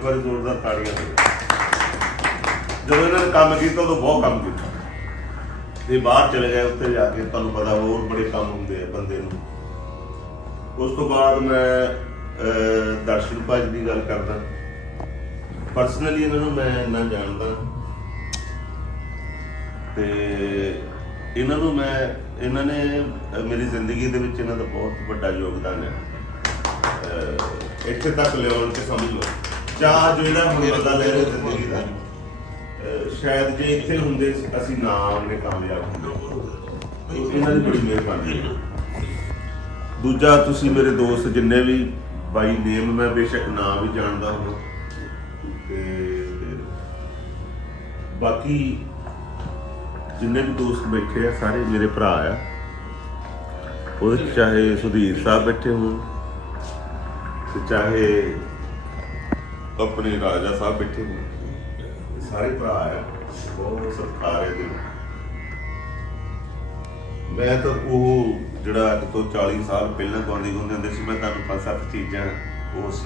ਇੱਕ ਵਾਰੀ ਜ਼ੋਰਦਾਰ ਤਾੜੀਆਂ ਦੇ ਜਦੋਂ ਇਹਨਾਂ ਨੇ ਕੰਮ ਕੀਤਾ ਉਦੋਂ ਬਹੁਤ ਕੰਮ ਕੀਤਾ। ਤੇ ਬਾਹਰ ਚਲੇ ਗਏ ਉੱਥੇ ਜਾ ਕੇ ਤੁਹਾਨੂੰ ਪਤਾ ਹੋਰ ਬੜੇ ਕੰਮ ਹੁੰਦੇ ਆ ਬੰਦੇ ਨੂੰ। ਉਸ ਤੋਂ ਬਾਅਦ ਮੈਂ ਦਰਸ਼ਨ ਭਾਜ ਦੀ ਗੱਲ ਕਰਦਾ। ਪਰਸਨਲੀ ਇਹਨਾਂ ਨੂੰ ਮੈਂ ਇੰਨਾ ਜਾਣਦਾ। ਤੇ ਇਹਨਾਂ ਨੂੰ ਮੈਂ ਇਹਨਾਂ ਨੇ ਮੇਰੀ ਜ਼ਿੰਦਗੀ ਦੇ ਵਿੱਚ ਇਹਨਾਂ ਦਾ ਬਹੁਤ ਵੱਡਾ ਯੋਗਦਾਨ ਹੈ। ਅਹ, ਇੱਥੇ ਤੱਕ ਲਿਆਉਣ ਤੇ ਸਮਝ ਲਓ। ਚਾਹ ਜਿਹੜਾ ਹੁਣ ਬੰਦਾ ਲੈ ਰਿਹਾ ਜ਼ਿੰਦਗੀ ਦਾ ਅਹ, ਸ਼ਾਇਦ ਜੇ ਇੱਥੇ ਹੁੰਦੇ ਅਸੀਂ ਨਾ ਉਹਨੇ ਕਾਮਯਾਬ ਹੁੰਦੇ। ਇਹਨਾਂ ਦੀ ਬੜੀ ਮਿਹਰਬਾਨੀ ਹੈ। ਦੂਜਾ ਤੁਸੀਂ ਮੇਰੇ ਦੋਸਤ ਜਿੰਨੇ ਵੀ ਬਾਈ ਨੇਮ ਮੈਂ ਬੇਸ਼ੱਕ ਨਾਂ ਵੀ ਜਾਣਦਾ ਹਾਂ ਤੇ ਬਾਕੀ ਜਿੰਨੇ ਵੀ ਦੋਸਤ ਬੈਠੇ ਆ ਸਾਰੇ ਮੇਰੇ ਭਰਾ ਆ। ਉਹਦੇ 'ਚ ਚਾਹੇ ਸੁਧੀਰ ਸਾਹਿਬ ਬੈਠੇ ਹੋਣ ਤੇ ਚਾਹੇ ਆਪਣੇ ਰਾਜਾ ਸਾਹਿਬ ਬੈਠੇ ਹੋਣ ਸਾਰੇ ਭਰਾ ਆ ਬਹੁਤ ਸਤਿਕਾਰ ਹੈ ਦਿਲ ਮੈਂ ਤਾਂ ਉਹ ਜਿਹੜਾ ਅੱਜ ਤੋਂ 40 ਸਾਲ ਪਹਿਲਾਂ ਗਾਉਂਦੇ ਗਾਉਂਦੇ ਹੁੰਦੇ ਸੀ, ਮੈਂ ਤੁਹਾਨੂੰ ਪੰਜ ਸੱਤ ਚੀਜ਼ਾਂ ਉਸ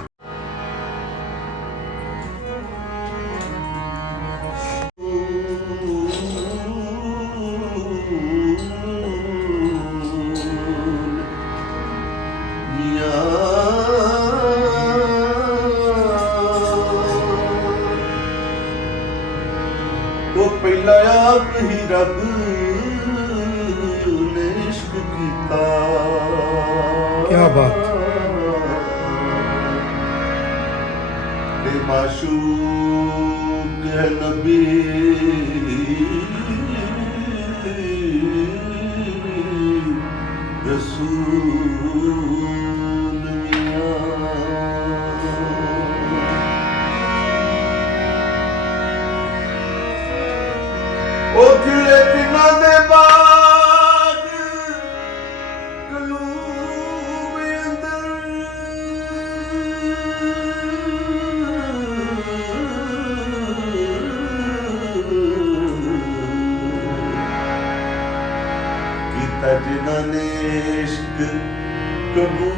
ਕਬੂਲ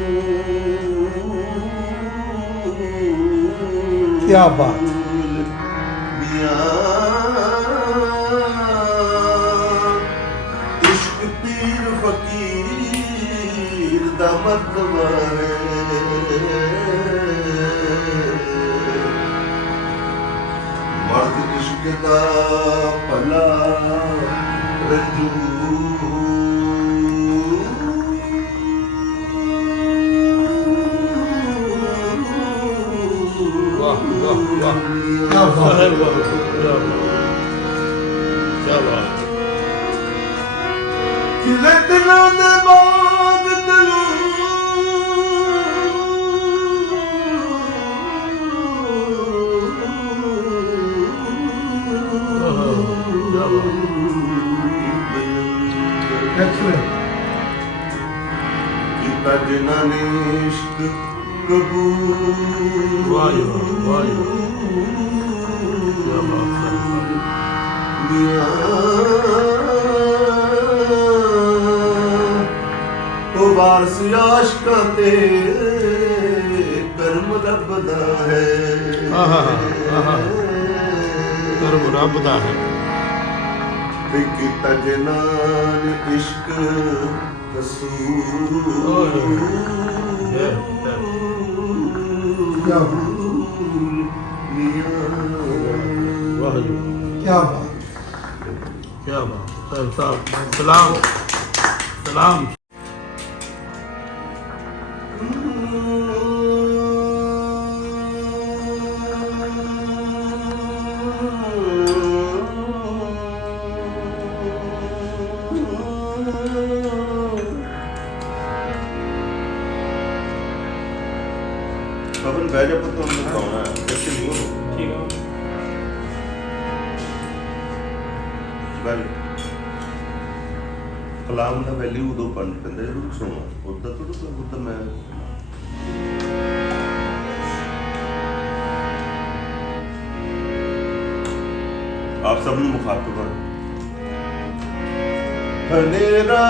ਕਿਆ ਬਾਤ। ਇਸ਼ਕ ਪੀਰ ਫਕੀਰ ਦਾ ਮਤਬਰ ਮਰਦ ਇਸ਼ਕ ਦਾ ਭਲਾ ਰੰਜੂ ਵਾਹ ਵਾਹ ਵਾਹ ਕਿਆ ਬਾਤ ਸਾਹਿਬ ਵਾਹ ਕੀ ਬਾਤ ਕਿਲੇ ਦਿਲਾਂ ਦੇ ਬਾਗ ਤਲੂ ਐਕਸਲੈਂਟ ਕੀਤਾ ਜਿਨ੍ਹਾਂ ਨੇ ਇਸ਼ਕ ਕਬੂਲ ਵਾਹ ਜੀ ਵਾਹ, ਵਾਹ ਜੀ ਕੀ ਬਾਤ ਹੈ ਉਹ ਵਾਰਸ ਆਸ਼ਕਾਂ ਤੇ ਕਰਮ ਰੱਬ ਦਾ ਹੈ ਆਹਾ, ਆਹਾ। ਕਰਮ ਰੱਬ ਦਾ ਹੈ। ਤੇ ਕੀਤਾ ਜਿਨ੍ਹਾਂ ਨੇ ਇਸ਼ਕ ਰਸੂਲ ਹੈ ਹੈ ਕਿਆ ਬਾਤ ਵਾਹ ਜੀ ਕਿਆ ਬਾਤ ਕੀ ਬਾਤ ਆਪ ਸਭ ਨੂੰ ਮੁਖਾਤਬ ਹਾਂ ਹਨੇਰਾ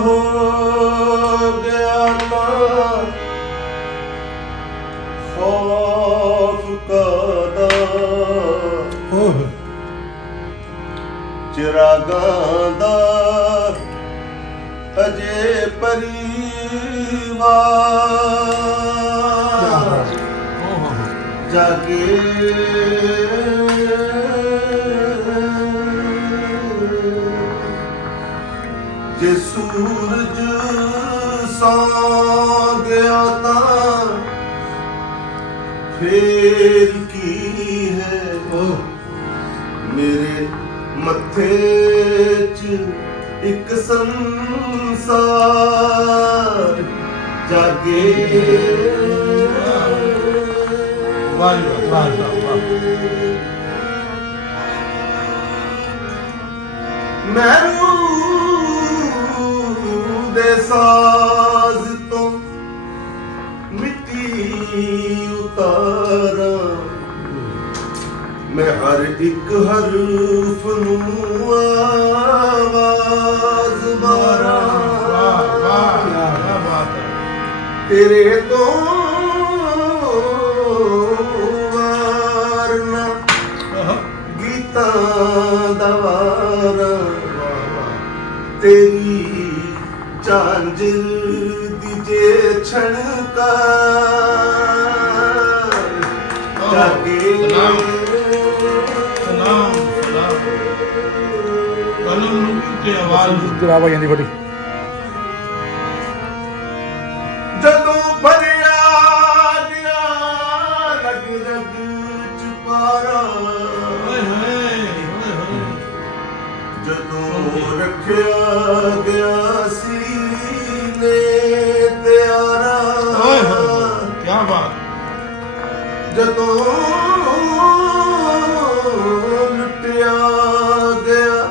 ਹੋ ਗਿਆ ਤਾਂ ਖੌਫ ਕਦਾ ਦਾ ਅਜੇ ਪਰਿਵਾਰ। ਜਾਗੇ ਸੂਰਜ ਸੌ ਗਿਆ ਤਾਂ ਫੇਰ ਕੀ ਹੈ ਉਹ? ਮੇਰੇ ਮੱਥੇ 'ਚ ਇੱਕ ਸੰਸਾਰ ਜਾਗੇ। ਵਾਹ ਵਾਹ ਵਾਹ ਮੈਨੂੰ ਦੇ ਸਾਜ਼ ਤੋਂ ਮਿੱਟੀ ਉਤਾਰਾਂ। ਮੈਂ ਹਰ ਇੱਕ ਹਰਫ ਨੂੰ ਆਵਾਜ਼ ਮਾਰਾਂ। ਵਾਹ ਵਾਹ ਕੀ ਬਾਤ ਹੈ ਤੇਰੇ ਤੋਂ ਵਾਰਨਾ ਗੀਤਾਂ ਦਾ ਝਾਂਜਰ ਦੀ ਜੇ ਛਣਕਾ ਜਾਗੇ ਸਲਾਮ। ਸਲਾਮ ਸਲਾਮ। ਕਲਮ ਨੂੰ ਤੇ ਆਵਾਜ਼। ਜਵਾਬ ਆ ਜਾਂਦੀ ਬੜੀ ਜਦੋਂ ਭਰਿਆ ਗਿਆ ਰਗ ਰਗ ਚ ਪਾਰਾ ਓਏ ਹੋਏ। ਜਦੋਂ ਰੱਖਿਆ ਜਦੋਂ ਲੁੱਟਿਆ ਗਿਆ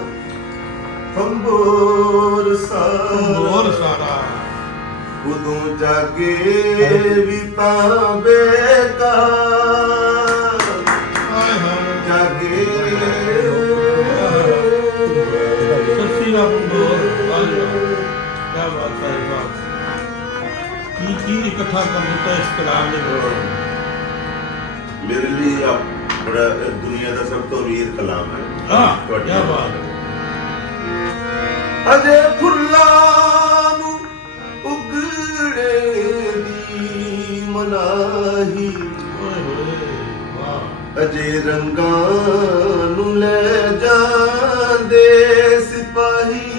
ਹੰਬੋਰ ਸਾਰਾ। ਉਦੋਂ ਜਾਗੇ ਵੀ ਤਾਂ ਬੇਕਾਰ। ਜਾਗੇ। ਦਾ ਕੀ ਕੀ ਇਕੱਠਾ ਕਰ ਦਿੱਤਾ ਇਸ ਕਲਾਮ ਦੇ ਵਿੱਚ ਮੇਰੇ ਲਈ ਆ ਬੜਾ ਦੁਨੀਆ ਦਾ ਸਭ ਤੋਂ ਵੀਰ ਕਲਾਮ ਹੈ। ਹਾਂ ਕੀ ਬਾਤ ਹੈ। ਅਜੇ ਫੁੱਲਾਂ ਨੂੰ ਉਗੜੇ ਦੀ ਮਨਾਹੀ। ਅਜੇ ਰੰਗਾਂ ਨੂੰ ਲੈ ਜਾਂਦੇ ਸਿਪਾਹੀ।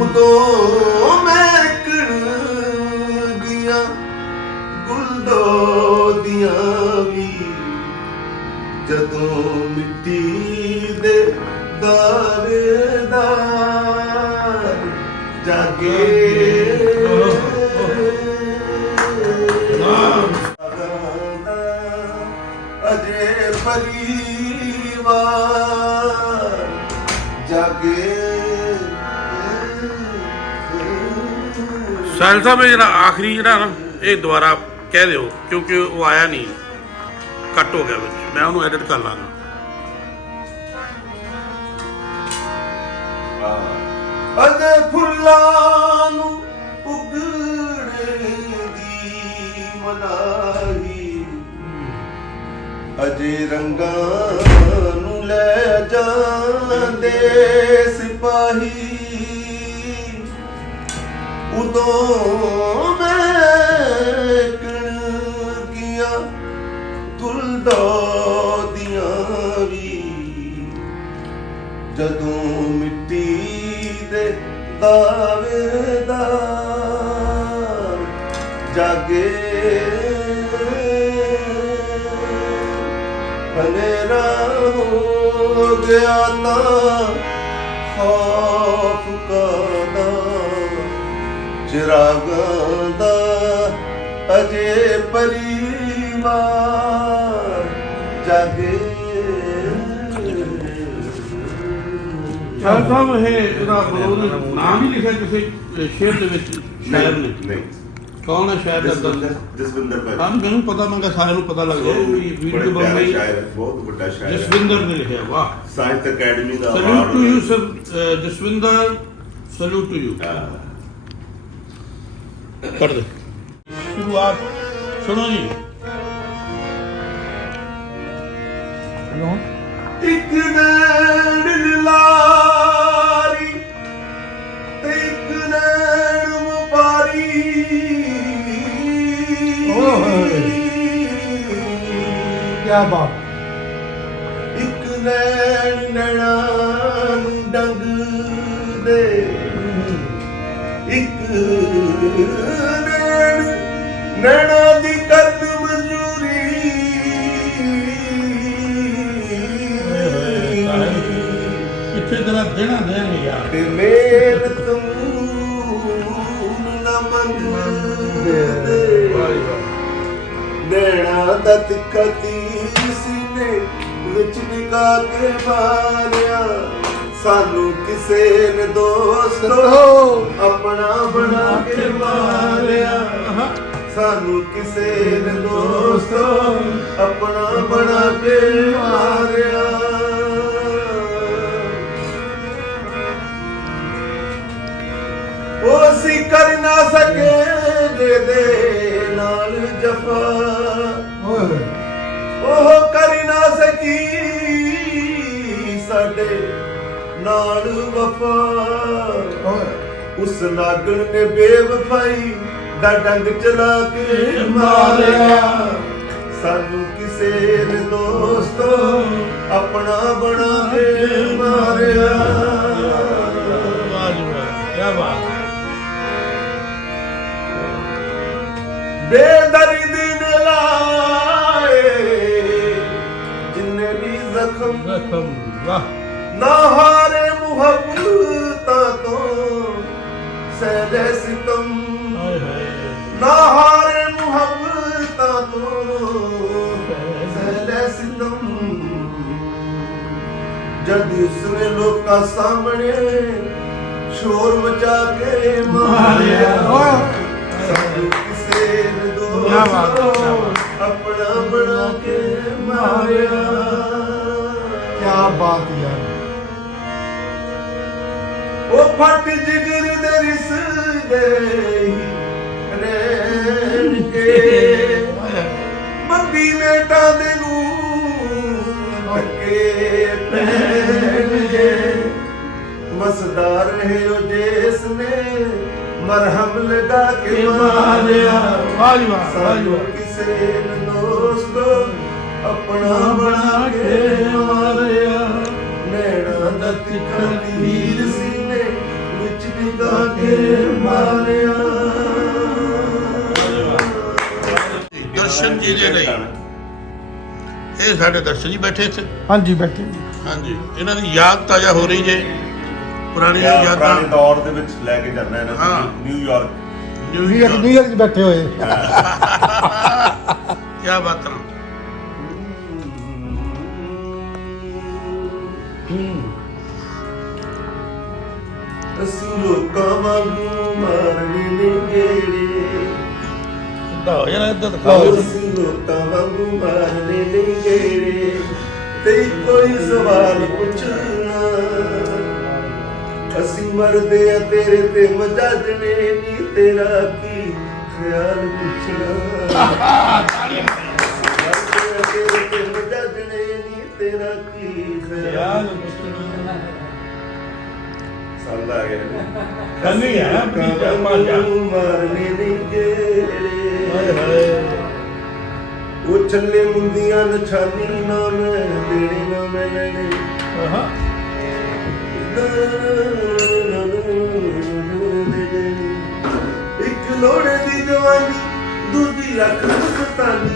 ਉਦੋਂ ਮੈਂ ਮਿੱਟੀ ਦੇ ਜਾਗੇ। ਅਜੇ ਪਰਿਵਾਰ ਜਾਗੇ। ਸਾਹਿਲ ਸਾਹਿਬ ਇਹ ਜਿਹੜਾ ਆਖਰੀ ਜਿਹੜਾ ਨਾ, ਇਹ ਦੁਬਾਰਾ ਕਹਿ ਦਿਓ, ਕਿਉਂਕਿ ਉਹ ਆਇਆ ਨਹੀਂ। ਕੱਟ ਹੋ ਗਿਆ ਵਿੱਚ। ਮੈਂ ਉਹਨੂੰ ਐਡਿਟ ਕਰ ਲਾਂਗਾ। ਅਜੇ ਫੁੱਲਾਂ ਨੂੰ ਉਗੜੇ ਦੀ ਮਨਾਹੀ। ਅਜੇ ਰੰਗਾਂ ਨੂੰ ਲੈ ਜਾਂਦੇ ਸਿਪਾਹੀ। ਉਦੋਂ ਮੈਂ ਕਣ ਗਿਆ ਦੁਲਦੋ ਦੀਆਂ ਵੀ। ਜਦੋਂ ਦੇ ਜਾਗੇ। ਹਨੇਰਾ ਹੋ ਗਿਆ ਤਾਂ ਖੌਫ ਕਾਦਾ ਚਿਰਾਗਾਂ ਦਾ ਅਜੇ ਪਰੀ ਸਾਹਿਬ ਸਾਹਿਬ ਇਹ ਇਹਦਾ ਬਲੋਗ ਨਾਮ ਹੀ ਲਿਖਿਆ ਕਿਸੇ ਸ਼ੇਰ ਦੇ ਵਿੱਚ ਸ਼ਾਇਰ ਨੇ। ਨਹੀਂ ਕੌਣ ਹੈ ਸ਼ਾਇਰ ਦਾ ਜਸਵਿੰਦਰ ਜਸਵਿੰਦਰ ਭਾਈ। ਹਾਂ ਮੈਨੂੰ ਪਤਾ ਮੈਂ ਕਿਹਾ ਸਾਰਿਆਂ ਨੂੰ ਪਤਾ ਲੱਗ ਜਾਏ ਵੀ ਬੜੇ ਵੀਡੀਓ ਬਣ ਪਿਆਰਾ ਰਹੀ ਸ਼ਾਇਰ ਹੈ, ਬਹੁਤ ਵੱਡਾ ਸ਼ਾਇਰ ਹੈ। ਜਸਵਿੰਦਰ ਨੇ ਲਿਖਿਆ ਵਾਹ। Sahitya academy the salute to you award sir Jaswinder salute to you ਹਾਂ। ਕਰ ਦੇ। ਸ਼ੁਰੂਆਤ ਸੁਣੋ ਜੀ। ਕਿਉਂ ਇੱਕ ਨੈਣ ਲਾਰੀ ਤੇ ਇੱਕ ਨੈਣ ਵਪਾਰੀ। ਓਏ। ਕੀ ਬਾਤ। ਇੱਕ ਨੈਣ ਨੈਣਾ ਨੂੰ ਡੰਗ ਦੇ। ਇੱਕ ਨੈਣ ਨੈਣਾ ਦੀ ਕਰਦ ਕਿੱਥੇ ਤੇਰਾ ਦੇਣਾ ਦੇਣਗੇ ਯਾਰ ਤੇ ਮੇਲ ਤੂੰ ਨਾ ਮੰਗਦੇ ਨੈਣਾ ਦਾ ਤਿੱਖਾ ਤੀਰ ਸੀਨੇ ਵਿੱਚ ਨਿਕਾ ਕੇ ਮਾਰਿਆ। ਸਾਨੂੰ ਕਿਸੇ ਨੇ ਦੋਸਤੋ ਆਪਣਾ ਬਣਾ ਕੇ ਮਾਰਿਆ। ਸਾਨੂੰ ਕਿਸੇ ਨੇ ਦੋਸਤੋ ਆਪਣਾ ਬਣਾ ਕੇ ਮਾਰਿਆ। ਨਾ ਸਕੇ ਜੇ ਦੇ ਨਾਲ ਜਫਾ। ਉਹ ਕਰ ਨਾ ਸਕੀ ਸਾਡੇ ਨਾਲ ਵਫਾ। ਉਸ ਨਾਗਣ ਨੇ ਬੇਵਫਾਈ ਦਾ ਡੰਗ ਚਲਾ ਕੇ ਮਾਰਿਆ। ਸਾਨੂੰ ਕਿਸੇ ਨੇ ਦੋਸਤੋ ਆਪਣਾ ਬਣਾ ਕੇ ਮਾਰਿਆ। ਵਾਹ ਕੀ ਬਾਤ ਬੇਦਰਦੀ ਨੇ ਲਾਏ ਜਿੰਨੇ ਵੀ ਜ਼ਖਮ ਜ਼ਖਮ ਵਾਹ। ਨਾ ਹਾਰੇ ਮੁਹੱਬਤਾਂ ਤੋਂ ਸਹਿਲੇ ਸਿਤਮ। ਹਾਏ ਹਾਏ। ਨਾ ਹਾਰੇ ਮੁਹੱਬਤਾਂ ਤੋਂ ਸਹਿਲੇ ਸਿਤਮ। ਜਦ ਉਸਨੇ ਲੋਕਾਂ ਸਾਹਮਣੇ ਸ਼ੋਰ ਮਚਾ ਕੇ ਮਾਰਿਆ। ਓਏ ਸਾਨੂੰ ਦੋਸਤੋ ਆਪਣਾ ਬਣਾ ਕੇ ਮਾਰਿਆ। ਕੀ ਬਾਤ ਯਾਰ। ਉਹ ਫਟ ਜਿਗਰ ਦੇ ਰਿਸਦੇ ਰਹਿਣ ਕੇ। ਮੰਦੀ ਮੇਟਾਂ ਦੇ ਨੂੰ ਧੱਕੇ ਪੈਣਗੇ। ਮਸਦਾਰ ਹੈ ਉਹ ਜਿਸ ਨੇ ਮਰਹਮ ਲਗਾ ਕੇ ਮਾਰਿਆ ਵਾਹ ਜੀ ਵਾਹ ਵਾਹ ਕਿਸੇ ਨੇ ਦੋਸਤੋ ਆਪਣਾ ਬਣਾ ਕੇ ਮਾਰਿਆ। ਨੈਣਾ ਦਾ ਤਿੱਖਾ ਤੀਰ ਸੀਨੇ ਵਿੱਚ ਟਿਕਾ ਕੇ ਮਾਰਿਆ। ਦਰਸ਼ਨ ਜੀ ਦੇ ਲਈ। ਇਹ ਸਾਡੇ ਦਰਸ਼ਨ ਜੀ ਬੈਠੇ ਇੱਥੇ। ਹਾਂਜੀ ਬੈਠੇ ਜੀ। ਹਾਂਜੀ ਇਹਨਾਂ ਦੀ ਯਾਦ ਤਾਜ਼ਾ ਹੋ ਰਹੀ ਜੇ। ਪੁਰਾਣੀਆਂ ਯਾਦਾਂ। ਪੁਰਾਣੇ ਦੌਰ ਦੇ ਵਿੱਚ ਲੈ ਕੇ ਜਾਣਾ ਇਹਨਾਂ ਹਾਂ। ਨੂੰ ਨਿਊਯਾਰਕ ਨਿਊਯਾਰਕ ਨਿਊਯਾਰਕ 'ਚ ਬੈਠੇ ਹੋਏ। ਕੀ ਬਾਤਾਂ ਅਸੀਂ ਲੋਕਾਂ ਵਾਂਗੂ ਮਾਰਨੇ ਨੇ ਗੇੜੇ ਦਾ ਹੋ ਜਾਣਾ ਇੱਧਰ ਦਿਖਾਓ ਅਸੀਂ ਲੋਕਾਂ ਵਾਂਗੂ ਮਾਰਨੇ ਨੇ ਗੇੜੇ ਤੇ ਕੋਈ ਸਵਾਲ ਪੁੱਛਣਾ ਅਸੀਂ ਮਰਦੇ ਆ ਤੇਰੇ ਤੇ ਮਜਾਜਣੇ ਨੀ ਤੇਰਾ ਕੀ ਖਿਆਲ ਪੁੱਛਣਾ। ਮਰਦੇ ਆ ਤੇਰੇ ਤੇ ਮਜਾਜਣੇ ਨੀ ਤੇਰਾ ਕੀ ਖਿਆਲ ਸੰਦਾ ਆ ਗਿਆ ਕੰਨੀ ਹੈ ਕੀ ਕਰਮਾ ਜਾ ਮਾਰਨੇ ਨਹੀਂ ਹਾਏ ਗੇੜੇ ਹਾਏ ਉਹ ਚੱਲੇ ਮੁੰਦੀਆਂ ਨਛਾਨੀ ਨਾ ਮੈਂ ਦੇਣੇ ਨਾ ਮੈਂ ਲੈਣੇ। ਆਹਾ। ਇੱਕ ਲੋੜੇ ਦੀ ਜਵਾਨੀ ਦੂਜੀ ਰੱਖ ਮਸਤਾਨੀ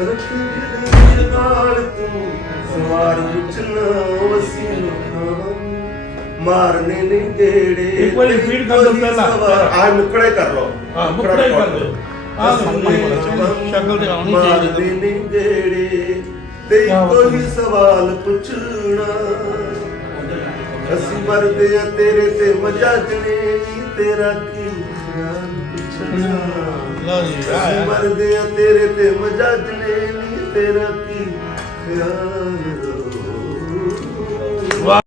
ਰੱਖੀ ਦਿਲ ਨਾਲ ਤੂੰ ਸਵਾਰ ਪੁੱਛਣਾ ਵਸੀ ਲੋਕਾਂ ਮਾਰਨੇ ਨੇ ਗੇੜੇ ਇੱਕ ਵਾਰੀ repeat ਕਰ ਦਿਓ ਪਹਿਲਾਂ। ਆ ਮੁਕੜੇ ਕਰ ਲਓ। ਹਾਂ ਮੁਕੜਾ ਕਰ ਦਿਓ ਆਹ ਸ਼ਕਲ ਤੇ ਆਉਣੀ ਚਾਹੀਦੀ ਮਾਰਦੇ ਨੇ ਗੇੜੇ ਤੇ ਕਿਆ ਬਾਤ ਕੋਈ ਹੈ। ਸਵਾਲ ਪੁੱਛਣਾ। ਅਸੀਂ ਮਰਦੇ ਆ ਤੇਰੇ ਤੇ ਮਜਾਜਣੇ ਨੀ ਤੇਰਾ ਕੀ ਖਿਆਲ ਪੁੱਛਣਾ। ਲਓ ਜੀ ਅਸੀਂ ਆਇਆ ਮਰਦੇ ਆ ਤੇਰੇ ਤੇ ਮਜਾਜਣੇ ਨੀ ਤੇਰਾ ਕੀ ਖਿਆਲ। ਵਾਹ।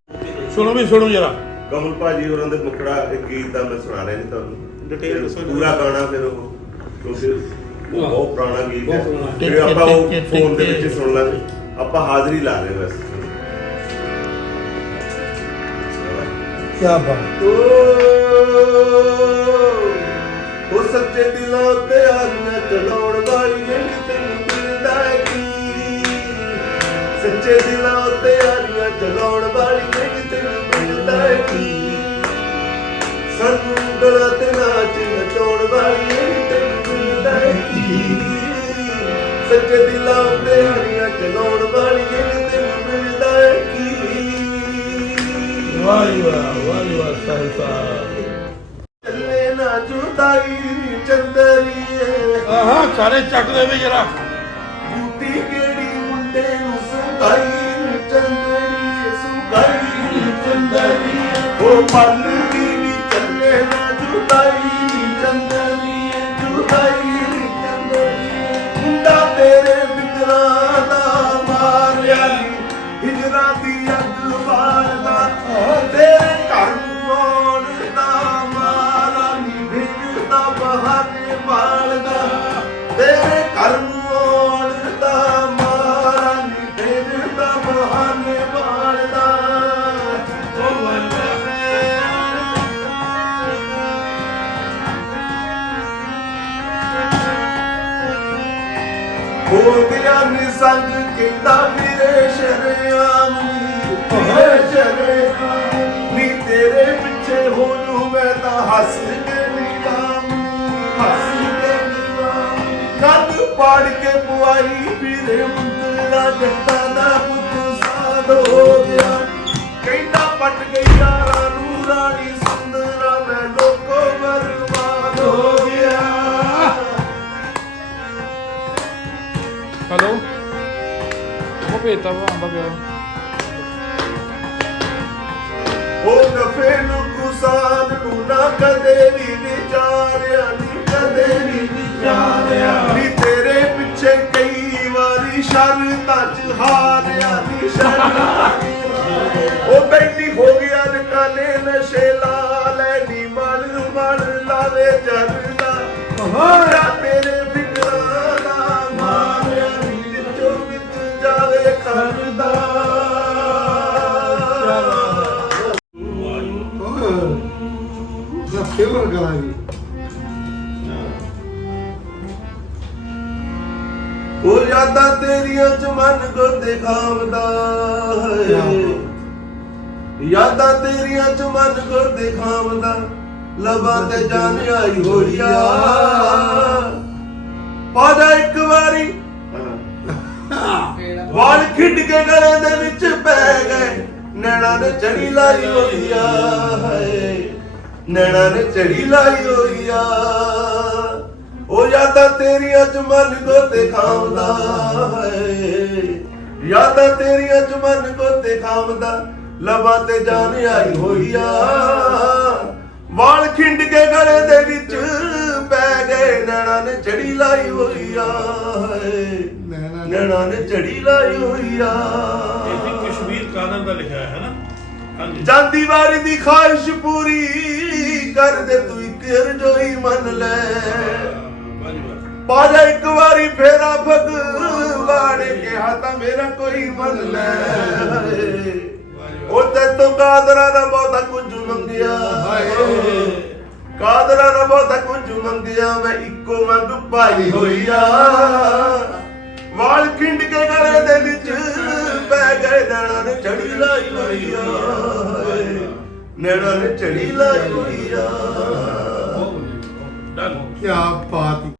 ਸੁਣੋ ਵੀ ਸੁਣੋ ਜਰਾ। ਕਮਲ ਭਾਜੀ ਹੋਰਾਂ ਦੇ ਮੁਕੜਾ ਇੱਕ ਗੀਤ ਦਾ ਮੈਂ ਸੁਣਾ ਰਿਹਾ ਜੀ ਤੁਹਾਨੂੰ। ਜੀ। ਪੂਰਾ ਗਾਣਾ ਫਿਰ ਉਹ। ਕਿਉਂਕਿ ਉਹ ਬਹੁਤ ਪੁਰਾਣਾ ਗੀਤ ਹੈ। ਫਿਰ ਆਪਾਂ ਉਹ ਫੋਨ ਦੇ ਵਿੱਚ ਸੁਣ ਲਾਂਗੇ। ਆਪਾਂ ਹਾਜ਼ਰੀ ਲਾ ਰਹੇ ਬਸ। ਕੀ ਬਾਤ। ਉਹ ਸੱਚੇ ਦਿਲਾਂ ਉੱਤੇ ਆਨ ਚਲਾਉਣ ਵਾਲੀ ਜਿਹੜੀ ਤੈਨੂੰ ਮਿਲਦਾ ਕੀ ਸੱਚੇ ਦਿਲਾਂ ਉੱਤੇ ਆਨੀਆਂ ਚਲਾਉਣ ਵਾਲੀ ਜਿਹੜੀ ਤੈਨੂੰ ਮਿਲਦਾ ਕੀ ਸਾਨੂੰ ਗਲਾ ਤੇ ਨਾਚ ਨਚਾਉਣ ਵਾਲੀ ਜਿਹੜੀ ਤੈਨੂੰ ਸੱਚੇ ਦਿਲਾਂ ਉੱਤੇ ਆਨੀਆਂ ਚਲਾਉਣ ਵਾਲੀ ਜਿਹੜੀ ਤੈਨੂੰ ਮਿਲਦਾ ਹੈ ਕੀ? ਵਾਹ ਵਾਹ ਵਾਹ ਵਾਹ ਸਾਹਿਬ। ਚੱਲੇ ਨਾ ਜੁਦਾਈ ਚੰਦਰੀਏ। ਆਹਾਂ ਸਾਰੇ ਚੱਕ ਦੇ ਵੀ ਜਰਾ। ਬੂਟੀ ਕਿਹੜੀ ਮੁੰਡੇ ਨੂੰ ਸੁਗਾਈ ਚੰਦਰੀਏ ਸੁਗਾਈ ਚੰਦਰੀਏ। ਉਹ ਪਲ ਵੀ ਚੱਲੇ ਨਾ ਜੁਦਾਈ ਚੰਦਰੀਏ। ਬਹਾਨੇ ਮਾਲਦਾ ਤੇਰੇ ਘਰ ਨੂੰ ਆਉਣ ਦਾ, ਮਾਰਾ ਨੀ ਭਿੱਜਦਾ ਬਹਾਨੇ ਮਾਲਦਾ ਉਹ ਵਾਹ ਹੋ ਗਿਆ ਨੀ ਸੰਗ ਪਾੜ ਕੇ ਪੁਆਈ ਵੀਰੇ ਮੁੰਦਰਾ ਜੱਟਾਂ ਦਾ ਪੁੱਤ ਸਾਧ ਹੋ ਗਿਆ। ਕਹਿੰਦਾ ਪੱਟ ਗਈ ਯਾਰਾਂ ਨੂੰ ਰਾਣੀ ਸੁੰਦਰਾ ਮੈਂ ਲੋਕੋ ਬਰਬਾਦ ਹੋ ਗਿਆ। ਹੈਲੋ? ਉਹ ਭੇਜਤਾ ਵਾ ਆਂਦਾ ਪਿਆ। ਉਹ ਨਫੇ ਨੂੰ ਕੁਸਾਨ ਨੂੰ ਨਾ ਕਦੇ ਵੀ ਵਿਚਾਰਿਆ ਨੀ ਕਦੇ ਵੀ ਵਿਚਾਰਿਆ ਨੀ ਤੇਰੇ ਪਿੱਛੇ ਕਈ ਵਾਰੀ ਸ਼ਰਤਾਂ ਚ ਹਾਰਿਆ ਨੀ ਸ਼ਰਤਾਂ। ਉਹ ਬੈਠੀ ਹੋ ਗਿਆ ਨਕਾਨੇ ਨਸ਼ੇ ਲਾ ਲੈ ਨੀ ਮਨ ਮਨ ਲਾਵੇ ਜਰਦਾ। ਹੋਇਆ ਤੇਰੀਆਂ ਚ ਮਨ ਕੋ ਦਿਖਾਵਦਾ ਹੈ। ਯਾਦਾਂ ਤੇਰੀਆਂ ਚ ਮਨ ਕੋ ਦਿਖਾਵਦਾ ਲਬਾਂ ਤੇ ਜਾਨ ਆਈ ਹੋਈਆ। ਪਾਦਾ ਇੱਕ ਵਾਰੀ। ਵਾਲ ਖਿੱਡ ਕੇ ਗਲੇ ਦੇ ਵਿੱਚ ਪੈ ਗਏ। ਨੈਣਾ ਨੇ ਚੜੀ ਲਾਈ ਹੋਈਆ ਹੈ। ਨੈਣਾ ਨੇ ਚੜੀ ਲਾਈ ਹੋਈਆ। ਉਹ ਯਾਦਾਂ ਤੇਰੀਆਂ ਚ ਮਨ ਕੋ ਦਿਖਾਉਂਦਾ ਹੈ। ਯਾਦਾਂ ਤੇਰੀਆਂ ਚ ਮਨ ਕੋ ਦਿਖਾਉਂਦਾ ਲਬਾਂ ਤੇ ਜਾਨ ਆਈ ਹੋਈਆ। ਵਾਲ ਖਿੰਡ ਕੇ ਗਲੇ ਦੇ ਵਿੱਚ ਪੈ ਗਏ ਨੈਣਾ ਨੇ ਚੜੀ ਲਾਈ ਹੋਈਆ ਨੈਣਾ ਨੇ- ਚੜੀ ਲਾਈ ਹੋਈਆ। ਇਹ ਵੀ ਕਸ਼ਮੀਰ ਕਾਦਰ ਦਾ ਲਿਖਿਆ ਹੈ ਨਾ? ਜਾਂਦੀ ਵਾਰੀ ਦੀ ਖਾਹਿਸ਼ ਪੂਰੀ ਕਰ ਦੇ ਤੂੰ ਇੱਕ ਰਜੋਈ ਮੰਨ ਲੈ। ਵਾਹ ਜੀ ਇੱਕ ਵਾਰੀ ਫੇਰਾ ਭਗਵਾਨ ਕਿਹਾ ਤਾਂ ਮੇਰਾ ਕੋਈ ਮੰਨ ਲੈ। ਉਹ ਤੇ ਤੂੰ ਕਾਦਰਾ ਦਾ ਬਹੁਤਾ ਕੁਝ ਮੰਗਿਆ। ਕਾਦਰਾ ਦਾ ਬਹੁਤਾ ਕੁਝ ਮੰਗਿਆ, ਮੈਂ ਇੱਕੋ ਮੰਗ ਪਾਈ ਹੋਈਆ ਵਾਲ ਖਿੰਡ ਕੇ ਗਲੇ ਦੇ ਵਿੱਚ ਪੈ ਗਏ, ਨੈਣਾ ਨੇ ਚੜੀ ਲਾਈ ਹੋਈਆ ਨੈਣਾ ਨੇ ਚੜੀ ਲਾਈ ਹੋਈਆ ਡਨ ਕੀ ਬਾਤ